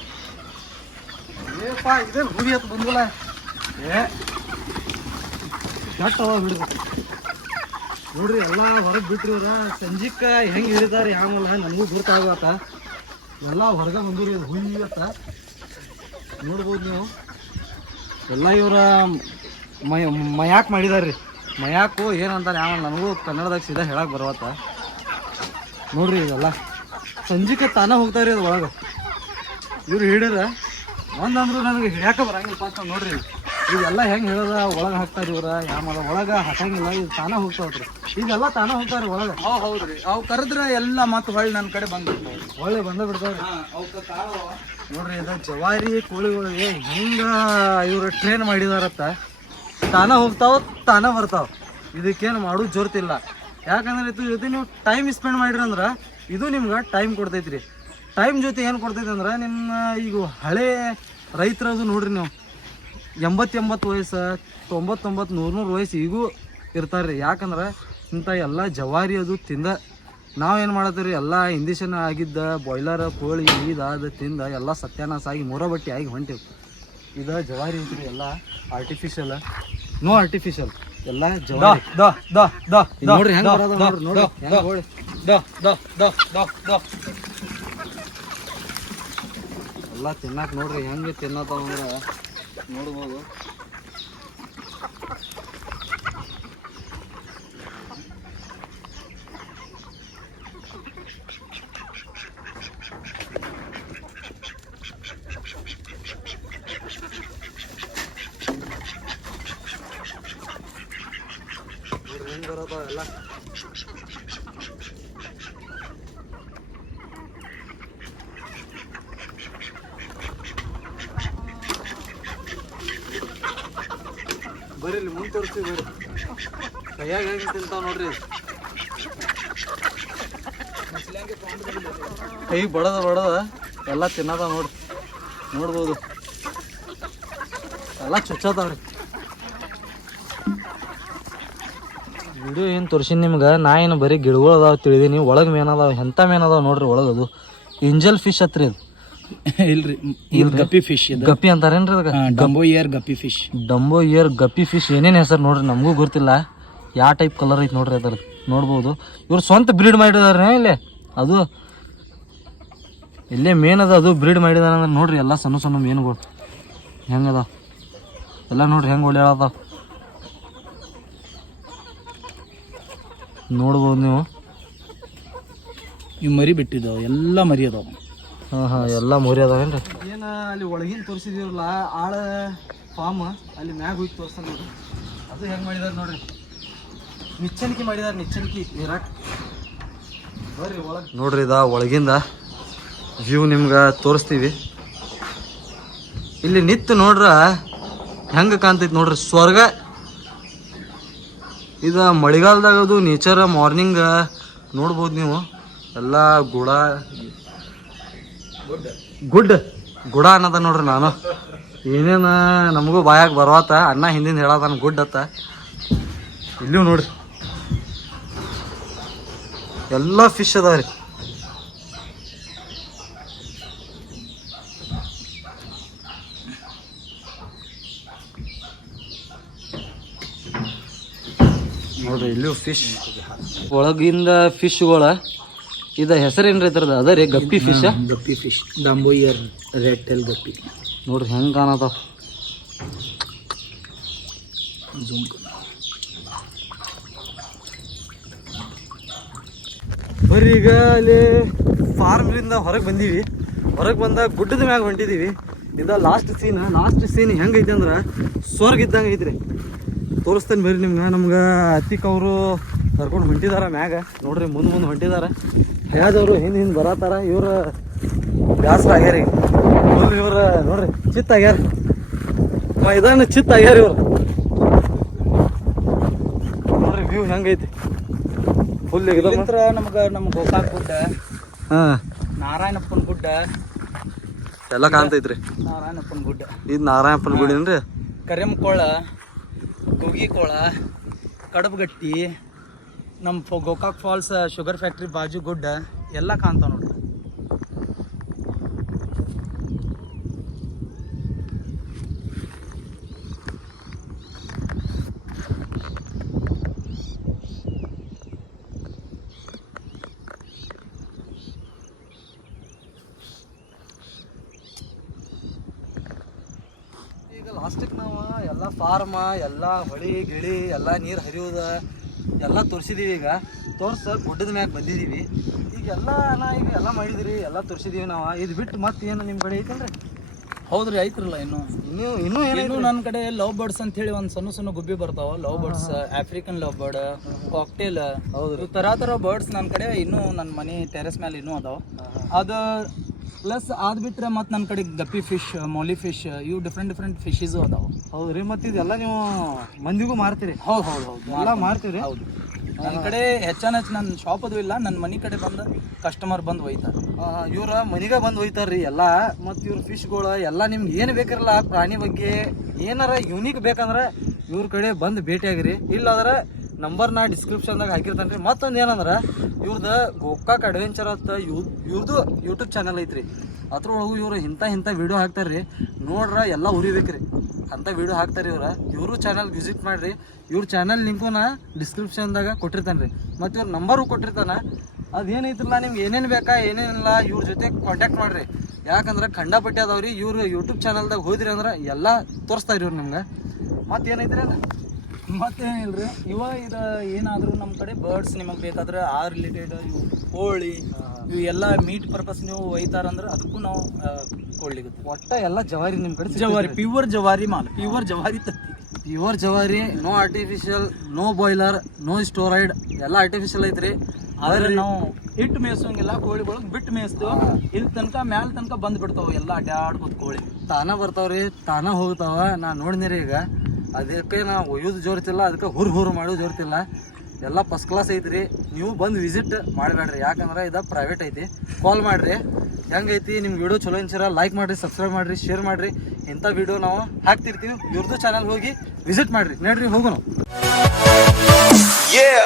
ಏಪ್ಪ, ಇದೇ ಹುಡಿ ಹತ್ತು ಬಂದ್ವಲ್ಲ? ಏ, ಕೆಟ್ಟ ಅವ ಬಿಡ್ಬೇಕು ನೋಡ್ರಿ, ಎಲ್ಲ ಹೊರಗೆ ಬಿಟ್ರಿ ಇವ್ರ ಹೆಂಗೆ ಹೆಂಗ್ ಯಾವಲ್ಲ, ನನಗೂ ಗುರ್ತಾಗತ್ತ ಎಲ್ಲ ಹೊರಗೆ ಬಂದಿರಿ ಹುಲಿ ಹುಯ್ಯತ್ತ ನೋಡ್ಬೋದು ನೀವು. ಎಲ್ಲ ಇವರ ಮಯ ಮಯಾಕ್ ಮಾಡಿದಾರ್ರಿ. ಮಯಾಕು ಏನಂತಾರೆ ಯಾವ ನನಗೂ ಕನ್ನಡದಾಗ ಸೀದಾ ಹೇಳಕ್ಕೆ ಬರವತ್ತ ನೋಡ್ರಿ ಇದೆಲ್ಲ. ಸಂಜಿಕ ತಾನ ಹೋಗ್ತಾವ್ರಿ ಅದು ಒಳಗೆ ಇವ್ರು ಹಿಡಿದ್ರ ಒಂದಂದ್ರು ನನಗೆ ಹಿಡಿಯಾಕ ಬರಂಗಿಲ್ಲ ಅಂತ ನೋಡ್ರಿ. ಇದೆಲ್ಲ ಹೆಂಗ್ ಹೇಳದ? ಒಳಗೆ ಹಾಕ್ತಾರ ಇವ್ರ ಯಾವ ಒಳಗ ಹಾಕಂಗಿಲ್ಲ ಇದು ತಾನ ಹೋಗ್ತಾವ್ರಿ. ಇದೆಲ್ಲ ತಾನ ಹೋಗ್ತಾವ್ರಿ ಒಳಗ. ಅವ್ ಹೌದ್ರಿ. ಅವ್ ಕರೆದ್ರ ಎಲ್ಲ ಮತ್ತೆ ಹೊಳ್ಳಿ ನನ್ನ ಕಡೆ ಬಂದ್ಬಿಡ್ತಾವ ಒಳ್ಳೆ ಬಂದ ಬಿಡ್ತಾವ್ರಿ. ಹಾ ಅವಕ್ಕ ಕಾಳು. ನೋಡ್ರಿ ಇದು ಜವಾರಿ ಕೋಳಿಗಳಿಗೆ ಹೆಂಗ ಇವ್ರು ಟ್ರೈನ್ ಮಾಡಿದಾರತ್ತ. ತಾನ ಹೋಗ್ತಾವ ತಾನ ಬರ್ತಾವ. ಇದಕ್ಕೇನು ಮಾಡೋ ಜೋರ್ತಿಲ್ಲ. ಯಾಕಂದ್ರೆ ಇದು ಇದು ನೀವು ಟೈಮ್ ಸ್ಪೆಂಡ್ ಮಾಡಿರಂದ್ರೆ ಇದು ನಿಮ್ಗೆ ಟೈಮ್ ಕೊಡ್ತೈತ್ರಿ. ಟೈಮ್ ಜೊತೆ ಏನು ಕೊಡ್ತೈತೆ ಅಂದ್ರೆ ನಿಮ್ಮ ಈಗ ಹಳೆ ರೈತರದು ನೋಡ್ರಿ ನೀವು. ಎಂಬತ್ತೆಂಬತ್ತು ಎಂಬತ್ತು ವಯಸ್ಸು ತೊಂಬತ್ತೊಂಬತ್ತು ನೂರು ನೂರು ವಯಸ್ಸು ಈಗೂ ಇರ್ತಾರೆ ರೀ ಯಾಕಂದ್ರೆ ಇಂಥ ಎಲ್ಲ ಜವಾರಿ ಅದು ತಿಂದ ನಾವೇನು ಮಾಡತ್ತೀವಿ ಎಲ್ಲ ಇಂದಿಷನ್ ಆಗಿದ್ದ ಬಾಯ್ಲರ್ ಕೋಳಿ ಇದಾದ ತಿಂದ ಎಲ್ಲ ಸತ್ಯಾನಾಶ ಆಗಿ ಮೂರ ಬಟ್ಟಿ ಆಗಿ ಹೊಂಟಿವಿ. ಇದು ಜವಾರಿ ಐತ್ರಿ ಎಲ್ಲ ಆರ್ಟಿಫಿಷಿಯಲ್ ನೋ ಆರ್ಟಿಫಿಷಿಯಲ್ ಎಲ್ಲ ಜವಾರಿ. ದ ದ ದ ಇದ್ ನೋಡ್ರಿ ಹೆಂಗ್ ಬರೋದ ನೋಡ್ರಿ ನೋಡ್ರಿ ಹೆಂಗ್ ಗೋಳಿ. ದ ದ ದ ದ ದ ಎಲ್ಲ ತಿನ್ನಕ್ಕೆ ನೋಡ್ರಿ ಹೆಂಗೆ ತಿನ್ನತಾವ ಅಂದ್ರೆ ನೋಡ್ಬೋದು ನೋಡ್ರಿ ಹೆಂಗ್ ಬರೋದಾವ ಎಲ್ಲ ಬರ್ರಿ ಇಲ್ಲಿ ಮುಂದೆ ತೋರಿಸ್ತೀವಿ ಬರ್ರಿ. ಕೈಯಾಗ ಹೆಂಗೆ ತಿಂತಾವ ನೋಡ್ರಿ. ಕೈ ಬಡದ ಬಡದ. ಎಲ್ಲ ತಿನ್ನದ ನೋಡ್ರಿ. ನೋಡ್ಬೋದು. ಎಲ್ಲ ಚುಚ್ಚತಾವ್ರಿ ವಿಡಿಯೋ ಏನು ತೋರಿಸಿನಿ ನಿಮ್ಗೆ? ನಾ ಏನು ಬರೀ ಗಿಡಗಳು ಅದಾವ ತಿಳಿದೀನಿ. ಒಳಗೆ ಮೇನ್ ಅದಾವ ಎಂಥ ಮೇನ್ ಅದಾವ ನೋಡ್ರಿ ಒಳಗೆ ಅದು ಇಂಜಲ್ ಫಿಶ್ ಹತ್ರಿ ಇದು. ಇಲ್ರಿ ಇದು ಗಪ್ಪಿ ಫಿಶ್ ಇದು. ಗಪ್ಪಿ ಅಂತಾರೇನ್ರಿ ಅದಕ್ಕೆ dumbo ear guppy fish dumbo ear guppy fish ಏನೇನು ಹೆಸರು ನೋಡ್ರಿ ನಮಗೂ ಗೊತ್ತಿಲ್ಲ. ಯಾವ ಟೈಪ್ ಕಲರ್ ಐತಿ ನೋಡ್ರಿ ಅದ್ರ ನೋಡ್ಬೋದು. ಇವ್ರು ಸ್ವಂತ ಬ್ರೀಡ್ ಮಾಡಿದಾರೆ ಇಲ್ಲೇ? ಅದು ಇಲ್ಲೇ ಮೇನ್ ಅದ ಅದು ಬ್ರೀಡ್ ಮಾಡಿದಾರ ನೋಡ್ರಿ ಎಲ್ಲ ಸಣ್ಣ ಸಣ್ಣ ಮೀನುಗಳು. ಹೆಂಗದ? ಎಲ್ಲ ನೋಡ್ರಿ ಹೆಂಗೆ ಅದ ನೋಡ್ಬೋದು ನೀವು. ಇವ್ ಮರಿ ಬಿಟ್ಟಿದ್ದಾವೆ ಎಲ್ಲ ಮರಿ ಅದಾವ. ಹಾಂ ಹಾಂ ಎಲ್ಲ ಮೋರಿ ಅದಾವೇನ್ರಿ? ಏನು ಅಲ್ಲಿ ಒಳಗಿನ ತೋರಿಸಿದಿರಲ್ಲ ಆಳ ಫಾರ್ಮ್ ಅಲ್ಲಿ ಮ್ಯಾಗ ಹೋಗಿ ತೋರಿಸ್ತಾನೆ ನೋಡ್ರಿ. ಅದು ಹೆಂಗೆ ಮಾಡಿದಾರೆ ನೋಡ್ರಿ. ನಿಚ್ಚಣಿಕೆ ಮಾಡಿದಾರೆ ನಿಚ್ಚಣಿಕೆ ನೀರಾಕ್ ಬರ್ರಿ ಒಳಗೆ. ನೋಡ್ರಿ ಇದ ಒಳಗಿಂದ ವ್ಯೂ ನಿಮ್ಗೆ ತೋರಿಸ್ತೀವಿ. ಇಲ್ಲಿ ನಿತ್ತು ನೋಡ್ರ ಹೆಂಗೆ ಕಾಣ್ತೈತಿ ನೋಡ್ರಿ ಸ್ವರ್ಗ. ಇದು ಮಳೆಗಾಲದಾಗದು ನೇಚರ್ ಮಾರ್ನಿಂಗ್ ನೋಡ್ಬೋದು ನೀವು. ಎಲ್ಲ ಗುಡ ಗುಡ್. ಗುಡ. ಅನ್ನದ ನೋಡ್ರಿ ನಾನು. ಏನೇನು ನಮಗೂ ಬಾಯಾಗ ಬರವತ್ತ ಅಣ್ಣ ಹಿಂದಿನ ಹೇಳತಾನ ಗುಡ್ ಅತ್ತ. ಇಲ್ಲಿ ನೋಡ್ರಿ. ಎಲ್ಲ ಫಿಶ್ ಅದಾವ್ರಿ. ನೋಡ್ರಿ ಇಲ್ಲೂ ಫಿಶ್ ಒಳಗಿಂದ ಫಿಶ್ಗಳ ಇದ ಹೆಸರೇನ್ರಿ ಇದ್ರದ ಅದ ರೀ guppy fish guppy fish dumbo ear red tail guppy. ನೋಡ್ರಿ ಹೆಂಗ್ ಕಾಣತಾವ. ಬರ್ರಿ ಈಗ ಅಲ್ಲಿ ಫಾರ್ಮ್ಲಿಂದ ಹೊರಗೆ ಬಂದೀವಿ. ಹೊರಗೆ ಬಂದ ಗುಡ್ಡದ ಮ್ಯಾಗ ಹೊಂಟಿದೀವಿ. ಇದ ಲಾಸ್ಟ್ ಸೀನ್ ಲಾಸ್ಟ್ ಸೀನ್ ಹೆಂಗೈತಿ ಅಂದ್ರೆ ಸ್ವರ್ಗ ಇದ್ದಂಗೆ ಐತ್ರಿ. ತೋರಿಸ್ತೇನೆ ಬರ್ರಿ ನಿಮ್ಗೆ. ನಮ್ಗೆ ಅತ್ತಿಕ್ ಅವರು ಕರ್ಕೊಂಡು ಹೊಂಟಿದಾರ ಮ್ಯಾಗ. ನೋಡ್ರಿ ಮುಂದೆ ಮುಂದೆ ಹೊಂಟಿದಾರ. ಯಾವ್ದವ್ರು? ಹಿಂದೆ ಹಿಂದೆ ಬರತ್ತಾರ? ಇವ್ರ ಬ್ಯಾಸರ ಆಗ್ಯಾರ. ಫುಲ್ ಇವ್ರ ನೋಡ್ರಿ ಚಿತ್ತ ಆಗ್ಯಾರ. ಮೈದಾನ ಚಿತ್ತ ಆಗ್ಯಾರ ಇವ್ರ. ನೋಡ್ರಿ ವ್ಯೂ ಹೆಂಗೈತಿ? ಫುಲ್ ಇದ್ರ ಇಲ್ಲಿಂತ್ರ ನಮ್ಗ ನಮ್ ಗೋಕಾಕ್ ಗುಡ್ಡ ಹಾಂ. ನಾರಾಯಣಪ್ಪನ ಗುಡ್ಡ. ಎಲ್ಲ ಕಾಣ್ತೈತ್ರಿ. ನಾರಾಯಣಪ್ಪನ ಗುಡ್ಡ. ಇದು ನಾರಾಯಣಪ್ಪನ ಗುಡಿ ಏನ್ರಿ? ಕರೆಂಕೋಳ ಗುಗಿಕೊಳ ಕಡಬಗಟ್ಟಿ ನಮ್ಮ ಗೋಕಾಕ್ ಫಾಲ್ಸ್ ಶುಗರ್ ಫ್ಯಾಕ್ಟ್ರಿ, ಬಾಜು ಗುಡ್ಡ, ಎಲ್ಲ ಕಾಣ್ತಾವ ನೋಡ್ರಿ. ಈಗ ಲಾಸ್ಟಿಗೆ ನಾವು ಎಲ್ಲ ಫಾರ್ಮ, ಎಲ್ಲ ಹೊಳಿ, ಗಿಳಿ, ಎಲ್ಲ ನೀರು ಹರಿಯೋದ. ಎಲ್ಲ ತೋರಿಸಿದೀವಿ ಈಗ. ತೋರ್ಸ ಗುಡ್ಡದ ಮ್ಯಾಗ ಬಂದಿದೀವಿ. ಈಗ ಎಲ್ಲ ನಾ ಈಗ ಎಲ್ಲ ಮಾಡಿದಿರಿ ಎಲ್ಲ ತೋರಿಸಿದೀವಿ ನಾವು. ಇದು ಬಿಟ್ಟು ಮತ್ತೆ ಏನು ನಿಮ್ಮ ಕಡೆ ಐತಲ್ರಿ? ಹೌದ್ರಿ ಐತ್ರಲ್ಲ ಇನ್ನು. ಇನ್ನೂ ಇನ್ನೂ ಇನ್ನು ಏನು ನನ್ನ ಕಡೆ ಲವ್ ಬರ್ಡ್ಸ್ ಅಂತ ಹೇಳಿ ಒಂದು ಸಣ್ಣ ಸಣ್ಣ ಗುಬ್ಬಿ ಬರ್ತಾವ. Love birds African love bird cockatiel. ಹೌದು ತರ ತರ ಬರ್ಡ್ಸ್ ನನ್ನ ಕಡೆ ಇನ್ನೂ ನನ್ನ ಮನೆ ಟೆರೆಸ್ ಮೇಲೆ ಇನ್ನೂ ಅದಾವ. ಅದು ಪ್ಲಸ್ ಅದ್ ಬಿಟ್ರೆ ಮತ್ತು ನನ್ನ ಕಡೆ ಗಪ್ಪಿ ಫಿಶ್ ಮೌಲಿ ಫಿಶ್ ಇವು ಡಿಫ್ರೆಂಟ್ ಡಿಫ್ರೆಂಟ್ ಫಿಶಿಸು ಅದಾವೆ. ಹೌದು ರೀ ಮತ್ತು ಇದೆಲ್ಲ ನೀವು ಮಂದಿಗೂ ಮಾರ್ತೀರಿ? ಹೌದು ಹೌದು ಹೌದು. ಎಲ್ಲ ಮಾರ್ತೀರಿ? ಹೌದು. ನನ್ನ ಕಡೆ ಹೆಚ್ಚಾನ ಹೆಚ್ಚು ನನ್ನ ಶಾಪ್ ಅದು ಇಲ್ಲ ನನ್ನ ಮನೆ ಕಡೆ ಬಂದು ಕಸ್ಟಮರ್ ಬಂದು ಒಯ್ತಾರೆ. ಇವ್ರ ಮನಿಗ ಬಂದು ಒಯ್ತಾರ್ರಿ ಎಲ್ಲ. ಮತ್ತು ಇವ್ರ ಫಿಶ್ಗಳು ಎಲ್ಲ ನಿಮ್ಗೆ ಏನು ಬೇಕಿರಲ್ಲ ಪ್ರಾಣಿ ಬಗ್ಗೆ ಏನಾರ ಯೂನಿಕ್ ಬೇಕಂದ್ರೆ ಇವ್ರ ಕಡೆ ಬಂದು ಭೇಟಿಯಾಗಿರಿ. ಇಲ್ಲಾಂದ್ರೆ ನಂಬರ್ ನಾ ಡಿಸ್ಕ್ರಿಪ್ಷನ್ದಾಗ ಹಾಕಿರ್ತಾನೆ ರೀ. ಮತ್ತೊಂದು ಏನಂದ್ರೆ ಇವ್ರದ್ದು ಗೋಕಾಕ್ ಅಡ್ವೆಂಚರ್ ಅಂತ ಇವ್ ಇವ್ರದ್ದು ಯೂಟ್ಯೂಬ್ ಚಾನಲ್ ಐತ್ರಿ. ಅದ್ರೊಳಗು ಇವ್ರು ಇಂಥ ಇಂಥ ವಿಡಿಯೋ ಹಾಕ್ತಾರ್ರಿ ನೋಡ್ರ ಎಲ್ಲ ಉರಿಬೇಕ್ರಿ ಅಂತ ವಿಡಿಯೋ ಹಾಕ್ತಾರೆ ಇವ್ರ. ಇವರು ಚಾನಲ್ ವಿಸಿಟ್ ಮಾಡ್ರಿ. ಇವ್ರ ಚಾನಲ್ ಲಿಂಕು ನಾ ಡಿಸ್ಕ್ರಿಪ್ಷನ್ದಾಗ ಕೊಟ್ಟಿರ್ತಾನೆ ರೀ. ಮತ್ತು ಇವ್ರ ನಂಬರು ಕೊಟ್ಟಿರ್ತಾನ. ಅದೇನೈತಿಲ್ಲ ನಿಮ್ಗೆ ಏನೇನು ಬೇಕಾ, ಏನೇನಿಲ್ಲ, ಇವ್ರ ಜೊತೆ ಕಾಂಟ್ಯಾಕ್ಟ್ ಮಾಡ್ರಿ. ಯಾಕಂದ್ರೆ ಖಂಡಪಟ್ಟಿ ಅದಾವ್ರಿ. ಇವ್ರು ಯೂಟ್ಯೂಬ್ ಚಾನಲ್ದಾಗ ಹೋದ್ರಿ ಅಂದ್ರೆ ಎಲ್ಲ ತೋರಿಸ್ತಾ ಇವ್ರು ನಿಮ್ಗೆ. ಮತ್ತೇನೈತ್ರಿ ಅದು? ಮತ್ತೇನಿಲ್ರಿ? ಇವಾಗ ಇದು ಏನಾದರೂ ನಮ್ಮ ಕಡೆ ಬರ್ಡ್ಸ್ ನಿಮಗೆ ಬೇಕಾದ್ರೆ ಆ ರಿಲೇಟೆಡ್ ಇವು ಕೋಳಿ ಇವು ಎಲ್ಲ ಮೀಟ್ ಪರ್ಪಸ್ ನೀವು ಒಯ್ತಾರಂದ್ರೆ ಅದಕ್ಕೂ ನಾವು ಕೋಳಿ ಕೊಡ್ಲಿಕ್ಕೆ ಒಟ್ಟ ಎಲ್ಲ ಜವಾರಿ ನಿಮ್ಮ ಕಡೆ ಜವಾರಿ ಪ್ಯೂರ್ ಜವಾರಿ ಮಾಲ್ ಪ್ಯೂರ್ ಜವಾರಿ ತತ್ತಿ. ಪ್ಯೂರ್ ಜವಾರಿ no artificial no boiler no steroid ಎಲ್ಲ ಆರ್ಟಿಫಿಷಿಯಲ್ ಐತ್ರಿ. ಆದ್ರೆ ನಾವು ಹಿಟ್ಟು ಮೇಯಿಸೋಂಗಿಲ್ಲ ಕೋಳಿಗಳು ಬಿಟ್ಟು ಮೇಯಿಸ್ತೀವಿ. ಇಲ್ಲಿ ತನಕ ಮ್ಯಾಲ ತನಕ ಬಂದು ಬಿಡ್ತಾವೆ ಎಲ್ಲ ಅಡ್ಡಾಡ್ಬೋದು ಕೋಳಿ. ತಾನ ಬರ್ತಾವ್ರಿ ತಾನ ಹೋಗ್ತಾವ. ನಾ ನೋಡಿದ್ರಿ ಈಗ. ಅದಕ್ಕೆ ನಾವು ಒಯ್ಯೋದು ಜೋರ್ತಿಲ್ಲ, ಅದಕ್ಕೆ ಹುರು ಹುರು ಮಾಡೋದು ಜೋರ್ತಿಲ್ಲ. ಎಲ್ಲ ಫಸ್ಟ್ ಕ್ಲಾಸ್ ಐತ್ರಿ. ನೀವು ಬಂದು ವಿಸಿಟ್ ಮಾಡಬೇಡ್ರಿ ಯಾಕಂದ್ರೆ ಇದು ಪ್ರೈವೇಟ್ ಐತಿ. ಕಾಲ್ ಮಾಡ್ರಿ. ಹೆಂಗೈತಿ? ನಿಮ್ಗೆ ವಿಡಿಯೋ ಚಲೋ ಅನ್ಸಿರ ಲೈಕ್ ಮಾಡ್ರಿ ಸಬ್ಸ್ಕ್ರೈಬ್ ಮಾಡ್ರಿ ಶೇರ್ ಮಾಡ್ರಿ. ಇಂಥ ವಿಡಿಯೋ ನಾವು ಹಾಕ್ತಿರ್ತೀವಿ. ಇವ್ರದ್ದು ಚಾನಲ್ ಹೋಗಿ ವಿಸಿಟ್ ಮಾಡ್ರಿ. ನೋಡ್ರಿ, ಹೋಗೋಣ. Yeah.